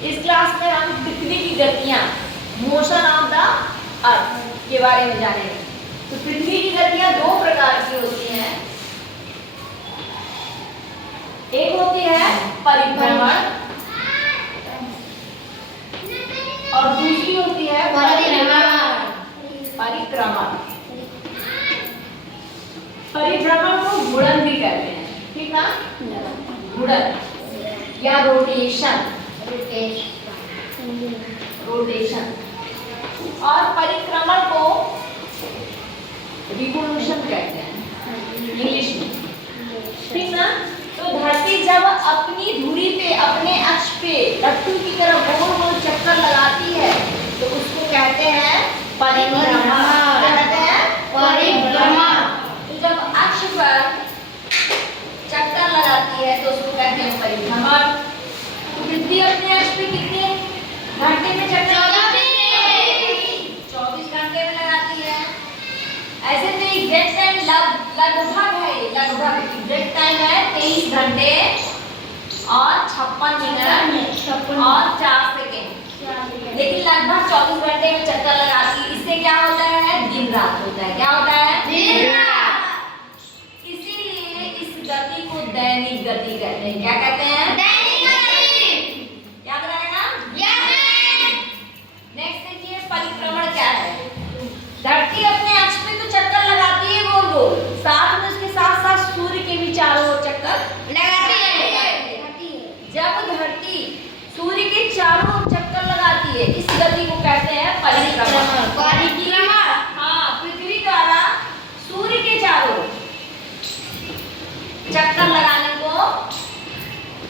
इस क्लास में हम पृथ्वी की गतियां, मोशन ऑफ द अर्थ के बारे में जानेंगे। तो पृथ्वी की गतियां दो प्रकार की होती हैं। एक होती है परिभ्रमण और दूसरी होती है परिक्रमण। परिभ्रमण को घूर्णन भी कहते हैं, ठीक ना? घूर्णन या रोटेशन। और परिक्रमण को रिवोल्यूशन कहते हैं इंग्लिश में, ठीक ना? तो धरती जब अपनी धुरी पे, अपने अक्ष पे लट्टू की तरह गोल गोल चक्कर लगाती है तो उसको कहते हैं परिभ्रमण। कहते हैं परिभ्रमण। तो जब अक्ष पर चक्कर लगाती है तो उसको कहते हैं परिभ्रमण। तो पृथ्वी अपने अक्ष पे कितने घंटे में चक्कर लगाती है? 24 घंटे में लगाती है। ऐसे तो एग्जैक्ट टाइम लगभग है, लगभग एग्जैक्ट टाइम है 23 घंटे और 56 मिनट और 4 सेकेंड, लेकिन लगभग 24 घंटे में चक्कर लगाती है। इससे क्या होता है? दिन रात होता है। क्या होता है? दिन रात। इसीलिए इस गति को दैनिक गति कहते हैं। क्या कहते हैं? दैनिक गति। याद रहेगा? नेक्स्ट देखिए परिक्रमण क्या है। धरती अपने अक्ष पे तो चक्कर लगाती है गोल गोल, साथ में उसके साथ साथ सूर्य के भी चारों ओर चक्कर लगाती है। जब धरती सूर्य के चारों ओर चक्कर लगाती है, इस गति को कहते हैं परिक्रमण। परिक्रमण, हाँ, पृथ्वी द्वारा सूर्य के चारों ओर चक्कर लगाने को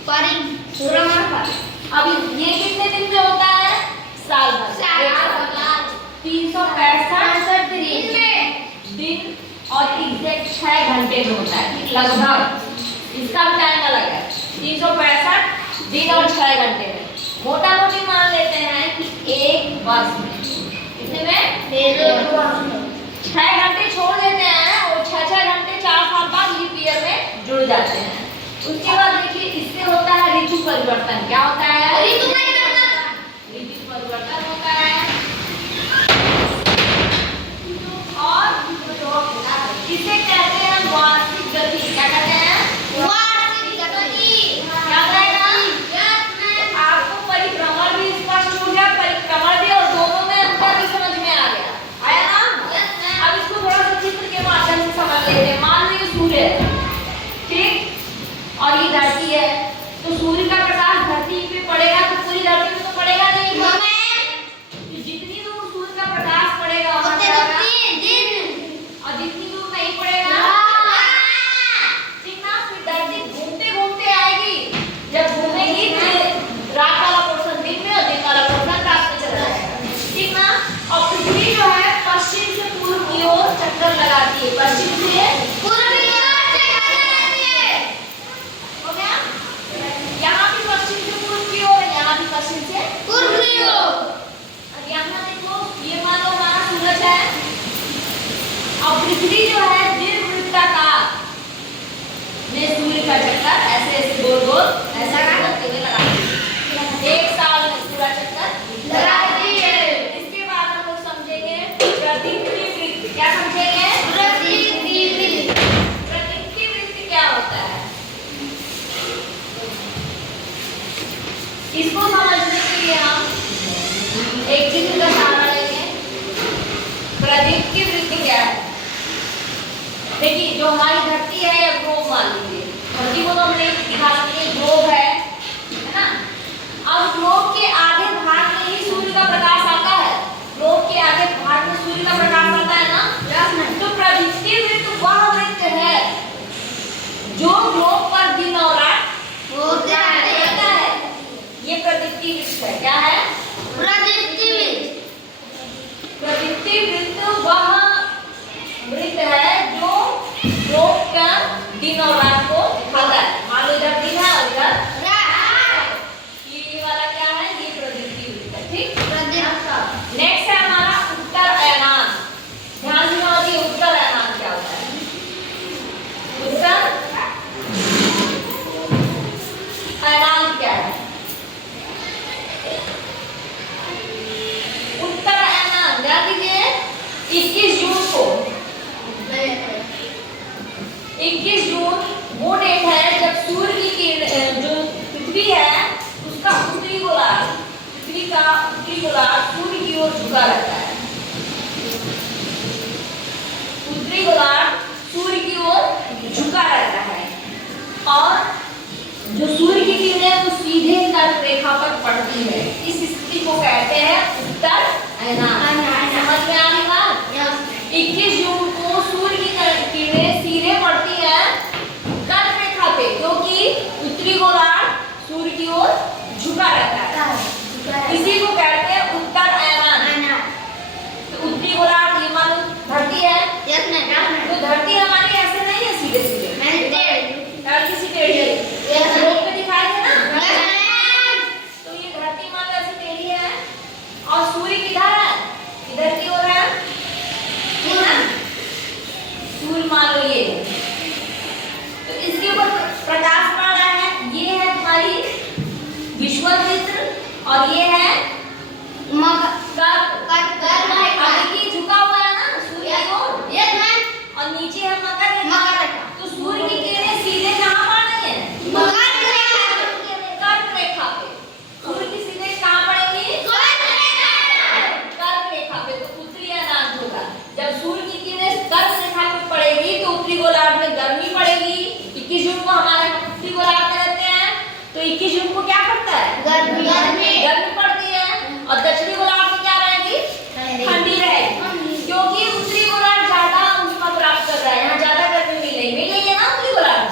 परिक्रमण। अब ये कितने दिन में होता है? साल भर। 365 दिन और एग्जैक्ट 6 घंटे में होता है, लगभग। इसका टाइम अलग है। 365 दिन और 6 घंटे में। मोटा मोटी मान लेते हैं कि एक वर्ष में कितने में 6 घंटे छोड़ देते हैं और 6 घंटे 4 साल बाद लीप ईयर में जुड़ जाते हैं। उसके बाद देखिए इससे होता है ऋतु परिवर्तन। क्या होता है? ऋतु परिवर्तन। ऋतु परिवर्तन होता है। और इसे कहते हैं वार्षिक गति। क्या कहते हैं? वार्षिक गति। याद आएगा? आपको परिभ्रमण भी स्पष्ट हो गया, परिक्रमण भी, और दोनों में अंतर भी समझ में आ गया। आया ना? अब इसको थोड़ा सा चित्र के माध्यम से समझ लेते हैं। मान लीजिए सूर्य है, ठीक, और ये धरती है, तो सूर्य का प्रकाश धरती पे पड़ेगा तो पूरी धरती पे तो पड़ेगा नहीं। तो जितनी दूर सूर्य का प्रकाश पड़ेगा और जितनी दूर नहीं पड़ेगा, ठीक ना? फिर धरती घूमते घूमते आएगी। जब घूमेगी तो रात वाला पोर्शन दिन में और दिन वाला पोर्शन रात में चला जाएगा, ठीक ना? और पृथ्वी जो है पश्चिम से पूर्व की ओर चक्कर लगाती है। पश्चिम से पूर्व की ओर चक्कर लगाती है। हो गया? यहाँ भी पश्चिम से पूर्व की ओर है, यहाँ भी पश्चिम से पूर्व की ओर। अब यहाँ देखो, ये मान लो हमारा सूरज है और पृथ्वी जो है दीर्घवृत्ताकार में सूर्य का चक्कर ऐसे ऐसे गोल गोल ऐसा करते हुए लगाती है। एक साल में पूरा चक्कर लगाती है। इसके बाद हम लोग समझेंगे प्रदीप्ति वृत्त। क्या समझेंगे? प्रदीप्ति वृत्त। प्रदीप्ति वृत्त क्या होता है? इसको समझने के लिए हम एक चित्र का सहारा लेंगे। प्रदीप्ति वृत्त क्या है? देखिए, जो हमारी धरती है या ग्लोब मान लीजिए, धरती को तो हमने दिखा सकते हैं, ग्लोब है ना? अब ग्लोब के आधे भाग में ही सूर्य का प्रकाश आता है। ग्लोब के आधे भाग में सूर्य का प्रकाश आता है ना? तो प्रदीप्ति वृत्त वह वृत्त है जो ग्लोब पर दिन और रात होता है। ये प्रदीप्ति वृत्त है। क्या है? प्रदीप्ति वृत्त। प्रदीप्ति वृत्त वह वृत्त है जो ग्लोब का दिन और रात को दिखाता है। मान लो इधर दिन है और इधर रात। ये वाला क्या है? ये प्रदीप्ति वृत्त है, ठीक? नेक्स्ट है हमारा उत्तर अयनांश। ध्यान से समझिए, उत्तर अयनांश क्या होता है? उत्तर अयनांश क्या है? 21 जून वो डेट है जब सूर्य की किरण जो पृथ्वी है उसका उत्तरी गोलार्ध, पृथ्वी का उत्तरी गोलार्ध सूर्य की ओर झुका रहता है। उत्तरी गोलार्ध सूर्य की ओर झुका रहता है और जो सूर्य की किरणें वो सीधे कर्क रेखा पर पड़ती है। इस स्थिति को कहते हैं उत्तर अयनान। समझ में आ रही बात? 21 जून को सूर्य की किरणें सीधे पड़ती है कर्क रेखा पे, क्योंकि उत्तरी गोलार्ध सूर्य की ओर झुका रहता है। इसी को कहते हैं उत्तर अयनान। तो उत्तरी गोलार्ध ये मानो धरती है, तो धरती हमारी ऐसे नहीं है सीधे सीधे, किसी टेढ़ी पे दिखाई दे ना, तो ये धरती मान ऐसे टेढ़ी है और सूर्य किधर है, इधर की ओर है, सूर्य मान लो ये, तो इसके ऊपर प्रकाश पड़ रहा है। ये है तुम्हारी विषुवत चित्र और ये है झुका हुआ है ना सूर्य की ओर, और नीचे है मकर रेखा। तो सूर्य की किरणें सीधे कहाँ पड़ रही है? कर्क रेखा पे। सूर्य की सीधे कहाँ पड़ेगी? कर्क रेखा पे। तो उत्तरी अयनान होगा। जब सूर्य की किरणें कर्क रेखा पे पड़ेगी तो उत्तरी गोलार्ध में गर्मी पड़ेगी। 21 जून को हमारे उत्तरी गोलार्ध में रहते हैं, तो 21 जून को क्या पड़ता है? गर्मी पड़ती है। और दक्षिणी गोलार्ध में क्या रहेगी? ठंडी रहेगी, क्योंकि उत्तरी गोलार्ध ज्यादा ऊष्मा प्राप्त कर रहा है, यहाँ ज्यादा गर्मी मिल रही है ना उत्तरी गोलार्ध,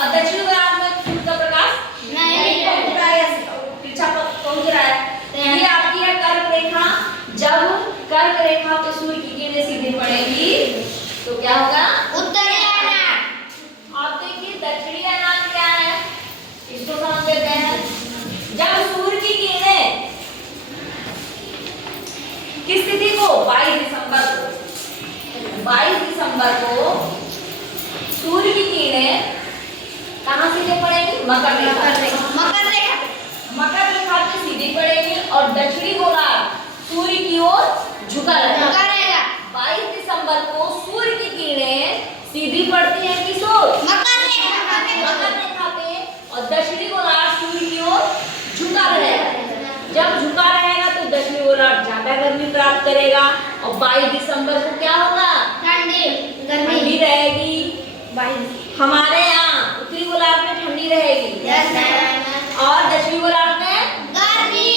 और दक्षिणी गोलार्ध में सूर्य का प्रकाश नहीं पहुंच रहा है, पीछा पहुंच रहा है। ये आपकी है कर्क रेखा। जब कर्क रेखा पे सूर्य की किरणें सीधे पड़ेगी तो क्या होगा? उत्तरी अयनान। आप देखिए दक्षिणी अयनान क्या है, इसको समझ लेते हैं। जब सूर्य की किरणें किस तिथि को? 22 दिसंबर को सूर्य की किरणें कहाँ सीधे पड़ेगी? मकर रेखा पे सीधी पड़ेगी और दक्षिणी गोलार्ध सूर्य की ओर झुका रहेगा। 22 दिसंबर को सूर्य की किरणें सीधी पड़ती है किस ओर? मकर रेखा पे, और दक्षिणी गोलार्ध सूर्य की ओर झुका रहेगा। जब झुका रहेगा तो दक्षिणी गोलार्ध ज्यादा गर्मी प्राप्त करेगा और 22 दिसंबर को क्या होगा? ठंडी रहेगी। हमारे यहाँ उत्तरी गोलार्ध में ठंडी रहेगी और दक्षिणी गोलार्ध में गर्मी।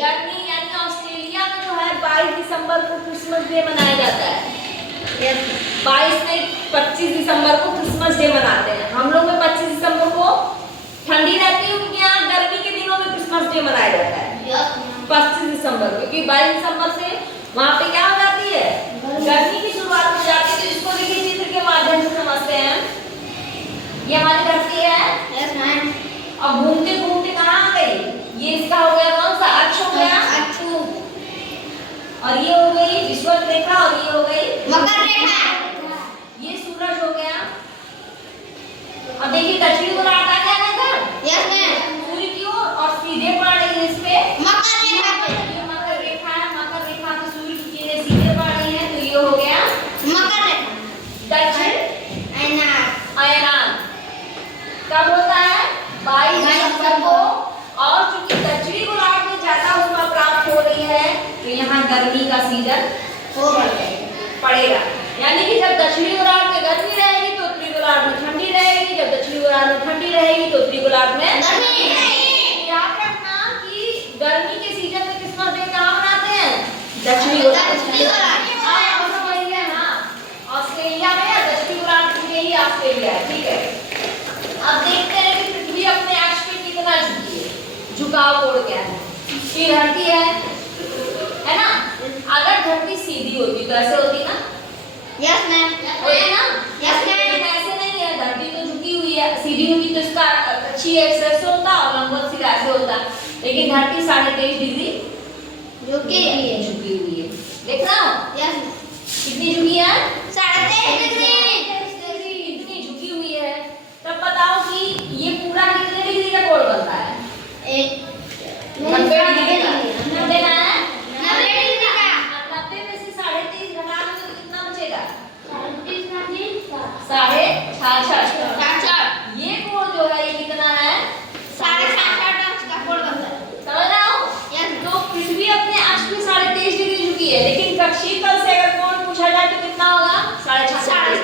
यानी ऑस्ट्रेलिया में जो है 22 दिसंबर को क्रिसमस डे मनाया जाता है। 22 नहीं 25 दिसंबर को क्रिसमस डे मनाते हैं। हम लोग में 25 दिसंबर को ठंडी रहती है, उनके यहाँ गर्मी के दिनों में क्रिसमस डे मनाया जाता है 25 दिसंबर को, क्योंकि 22 दिसंबर से वहाँ पे क्या हो जाती है? गर्मी की शुरुआत हो जाती है। तो इसको देखिए चित्र के माध्यम से समझते हैं। ये हमारी धरती है, अब घूमते घूमते कहाँ आ गई? ये इसका हो गया कौन सा? अक्ष हो गया, और ये हो गई विषुवत रेखा, और ये हो गई मकर रेखा। ये सूरज हो गया। अब देखिए दक्षिणी गोलार्ध आ गया ना इधर, सूर्य की ओर, और सीधे पड़ रही है इस पे मकर रेखा पे। ये मकर रेखा है, मकर रेखा पे सूर्य की किरणें सीधे पड़ रही है, तो ये हो गया मकर रेखा। दक्षिण अयनान कब होता है? 22 दिसंबर को। और चूंकि दक्षिणी गोलार्ध में ज्यादा ऊष्मा प्राप्त हो रही है तो यहाँ गर्मी का सीजन पड़ेगा। यानी कि जब दक्षिणी गोलार्ध में गर्मी रहेगी तो उत्तरी गोलार्ध में ठंडी रहेगी, जब दक्षिणी गोलार्ध में ठंडी रहेगी तो उत्तरी गोलार्ध में गर्मी रहेगी। याद रखना कि गर्मी के सीजन में क्रिसमस डे कहाँ मनाते हैं? दक्षिणी गोलार्ध। ऑस्ट्रेलिया में या दक्षिणी गोलार्ध में ही ऑस्ट्रेलिया है, ठीक है। अब देखते हैं कि पृथ्वी अपने अक्ष पे कितना झुकी है, झुकाव कोण क्या है। ये धरती है ना? अगर धरती सीधी होती तो ऐसे होती ना? Yes ma'am. होती ना? Yes ma'am. ऐसे नहीं है, धरती तो झुकी हुई है। सीधी होती तो इसका अच्छी एक्सेस होता और लंबवत सीधा ऐसे होता, लेकिन धरती 23.5 डिग्री झुकी हुई है। देख रहा हो? यस। कितनी झुकी है? 23.5 डिग्री। इतनी झुकी हुई है। तब बताओ कि ये पूरा कितने डिग्री का कोण बनता है? 90 डिग्री का। कितने का है? 90 डिग्री का। 90 में से 23.5 घटा दो तो कितना बचेगा? 37 66। ये कोण जो है ये कितना है? 66.5 का कोण बनता है। समझ रहे हो? तो पृथ्वी अपने अक्ष पे 23.5 डिग्री झुकी है, लेकिन कक्षीय तल से अगर कोण पूछा जाए तो कितना होगा? 66।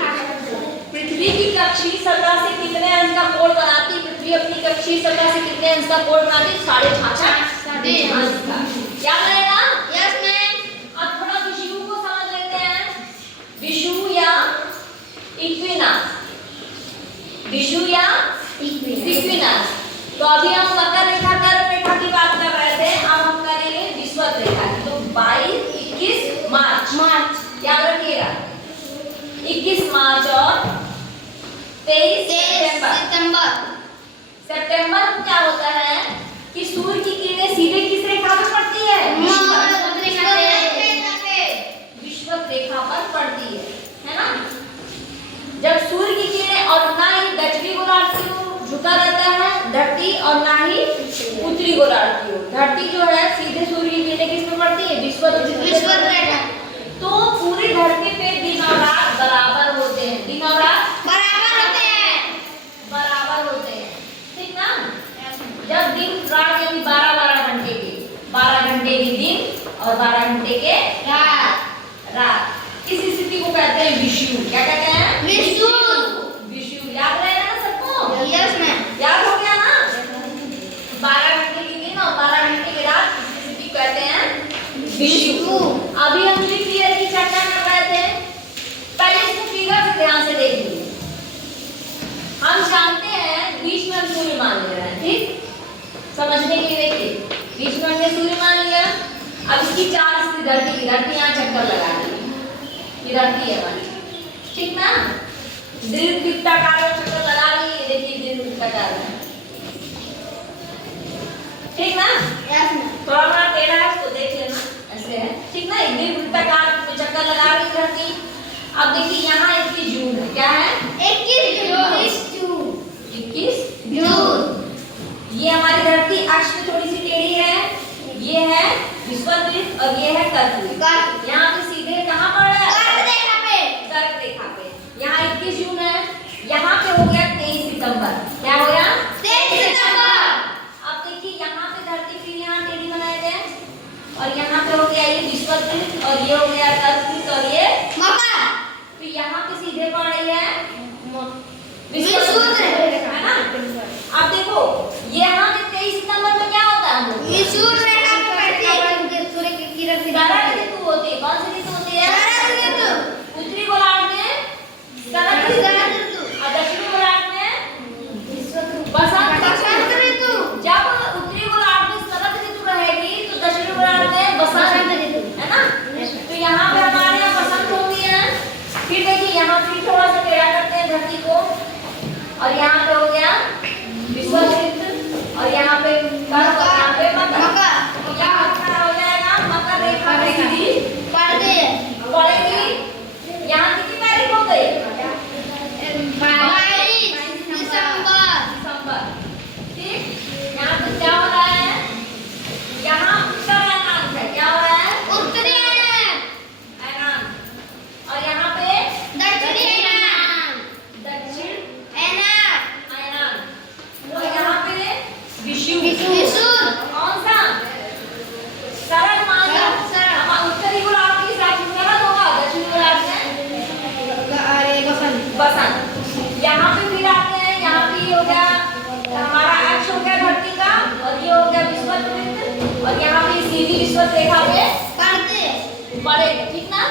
पृथ्वी की कक्षीय सतह से कितने अंश का कोण बनाती? पृथ्वी अपनी कक्षीय सतह से कितने अंश का कोण बनाती? 66.5 अंश का। क्या करेगा? Yes ma'am. अब थोड़ा विषुव को समझ लेते हैं। विषुव या इक्विनॉक्स, विषुव या इक्विनॉक्स। तो अभी हम मकर रेखा कर्क रेखा की बात कर रहे थे, अब हम करेंगे विषुवत रेखा की। तो 22-21 मार्च याद रखिएगा, 21 मार्च और 23 सितंबर। सितंबर को क्या होता है कि सूर्य की किरणें सीधे किस रेखा पर पड़ती है? विषुवत रेखा पर पड़ती है ना? जब सूर्य की किरणें, और ना ही दक्षिणी गोलार्ध की ओर झुका रहता है धरती, और ना ही उत्तरी गोलार्ध की ओर। धरती जो है सीधे सूर्य की किरणें किस में पड़ती है? विषुवत रेखा। तो पूरी धरती पे दिन और रात बराबर होते हैं, दिन और रात बराबर होते हैं, ठीक ना? जब दिन रात यानी 12 घंटे के, 12 घंटे के दिन और 12 घंटे के रात, इस स्थिति को कहते हैं विषुव। क्या कहते हैं? विषुव। याद रहेगा ना सबको? Yes ma'am. याद हो गया ना? 12 घंटे के दिन और 12 घंटे की रात, इस स्थिति को कहते हैं विषुव। अभी हम लीप ईयर की चर्चा कर रहे थे, पहले इसको फिगर से ध्यान से देखिए। हम जानते हैं बीच में हम सूर्य मान ले रहे हैं, ठीक? समझने के लिए देखिए, बीच में हमने सूर्य मान लिया। अब इसकी 4 स्थिति धरती की, धरती यहाँ चक्कर लगा रही है, ये धरती है हमारी, ठीक ना? दीर्घवृत्ताकार चक्कर लगा रही है, देखिए दीर्घवृत्ताकार है, ठीक ना? थोड़ा बड़ा टेढ़ा है, इसको देख लेना, ऐसे है, ठीक ना? एक दीर्घवृत्ताकार चक्कर लगा रही धरती। अब देखिए यहाँ 21 जून है, क्या है? 21 जून। ये हमारी धरती अक्ष पे थोड़ी सी टेढ़ी है, ये है विषुवत और ये है कर्क रेखा। यहाँ पे सीधे कहाँ पर है? कर्क रेखा पे। यहाँ 21 जून है, यहाँ पे हो गया 23 सितंबर। क्या हो गया? 23 सितंबर। अब देखिए यहाँ पे धरती फिर यहाँ टेढ़ी बनाए गए, और यहाँ पे हो गया ये विषुवत और ये हो गया कर्क और ये मकर। तो यहाँ पे सीधे पड़ रही है विषुवत रेखा, है ना? अब देखो यहाँ पे 23 सितंबर में क्या होता है? विषुवत रेखा पे पड़ती है सूर्य की किरण से। शरद ऋतु होती है। कौन सी ऋतु होती है? शरद ऋतु। उत्तरी गोलार्ध में शरद ऋतु और दक्षिणी गोलार्ध में बसंत ऋतु। जब उत्तरी गोलार्ध में शरद ऋतु रहेगी तो दक्षिणी गोलार्ध में बसंत ऋतु, है ना? तो यहाँ पे हमारे यहाँ बसंत होती है। फिर देखिए यहाँ फिर थोड़ा सा टेढ़ा करते हैं धरती को, और यहाँ पे हो गया विषुवत ऋतु, और यहाँ पे कर्क और यहाँ पे मकर। तो यहाँ क्या हो जाएगा? मकर रेखा पे सीधी पड़ेगी। यहाँ कितनी तारीख हो गई? 22 दिसंबर। ठीक? यहाँ पे क्या हो रहा है? यहाँ उत्तर अयनांत है। क्या हो रहा है? उत्तरी अयनांत। और यहाँ पे दक्षिणी दक्षिण अयनांत। अयनांत। और यहाँ पे विषुव। विषुव। कौन सा? शरद मान लो। हम उत्तरी गोलार्ध की हिसाब से शरद होगा, दक्षिणी गोलार्ध में बसंत। यहाँ पे फिर आते हैं, यहाँ पे ये हो गया हमारा अक्ष हो गया धरती का, और ये हो गया विषुवत वृत्त, और यहाँ पे सीधी विषुवत रेखा पे पड़ेगी, ठीक ना?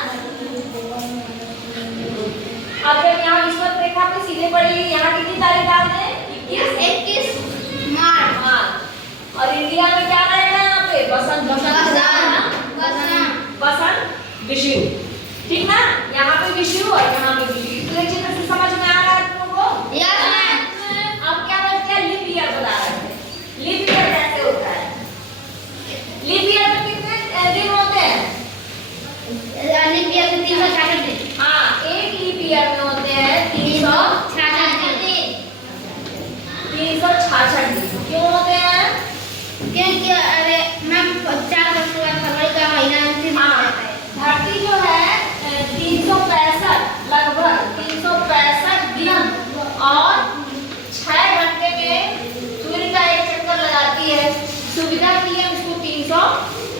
अब जब यहाँ विषुवत रेखा पे सीधे पड़ेगी, यहाँ कितनी तारीख डाल दें? 21 मार्च। और इंडिया में क्या रहेगा? यहाँ पे बसंत विषुव, ठीक ना? यहाँ पे विषुव और यहाँ पे विषुव। तो ये चित्र से समझ में आ रहा है तुम लोगों को? Yes ma'am. अब क्या बच गया? लीप ईयर बता रहे थे। लीप ईयर कैसे होता है? लीप ईयर में कितने दिन होते हैं? लीप ईयर में 366 दिन। हाँ, एक लीप ईयर में होते हैं 366 दिन। 366 दिन। क्यों होते हैं? क्योंकि अरे मैम 4 फरवरी का महीना अंतिम हाँ, धरती जो है 365 लगभग 365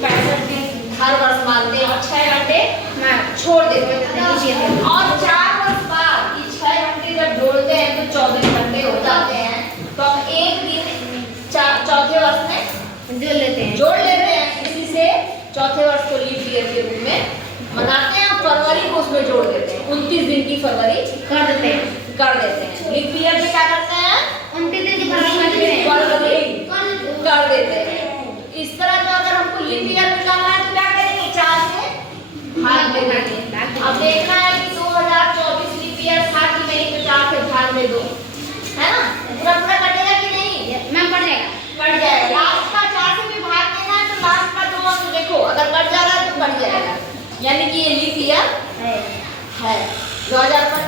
365 दिन हर वर्ष मानते हैं और 6 घंटे मैं छोड़ देते हैं। और 4 वर्ष बाद ये 6 घंटे जब जोड़ते हैं तो 24 घंटे हो जाते हैं। तो हम एक दिन चौथे वर्ष में जोड़ लेते हैं इसी से चौथे वर्ष को लीप ईयर के रूप में मनाते हैं। फरवरी को उसमें जोड़ देते हैं, 29 दिन की फरवरी कर देते हैं लीप ईयर में क्या करते हैं? 29 दिन की फरवरी कर देते हैं। इस तरह जो अगर हमको लीप ईयर निकालना है तो क्या करेंगे? 4 से भाग देंगे। अब देखना है कि 2024 लीप ईयर था कि नहीं, तो 4 से भाग में दो, है ना? पूरा पूरा कटेगा कि नहीं? मैम कट जाएगा। लास्ट का 4 से भी भाग देना है तो लास्ट का 2 अंक देखो, अगर कट जा रहा है तो कट जाएगा, यानी कि ये लीप ईयर है। 2025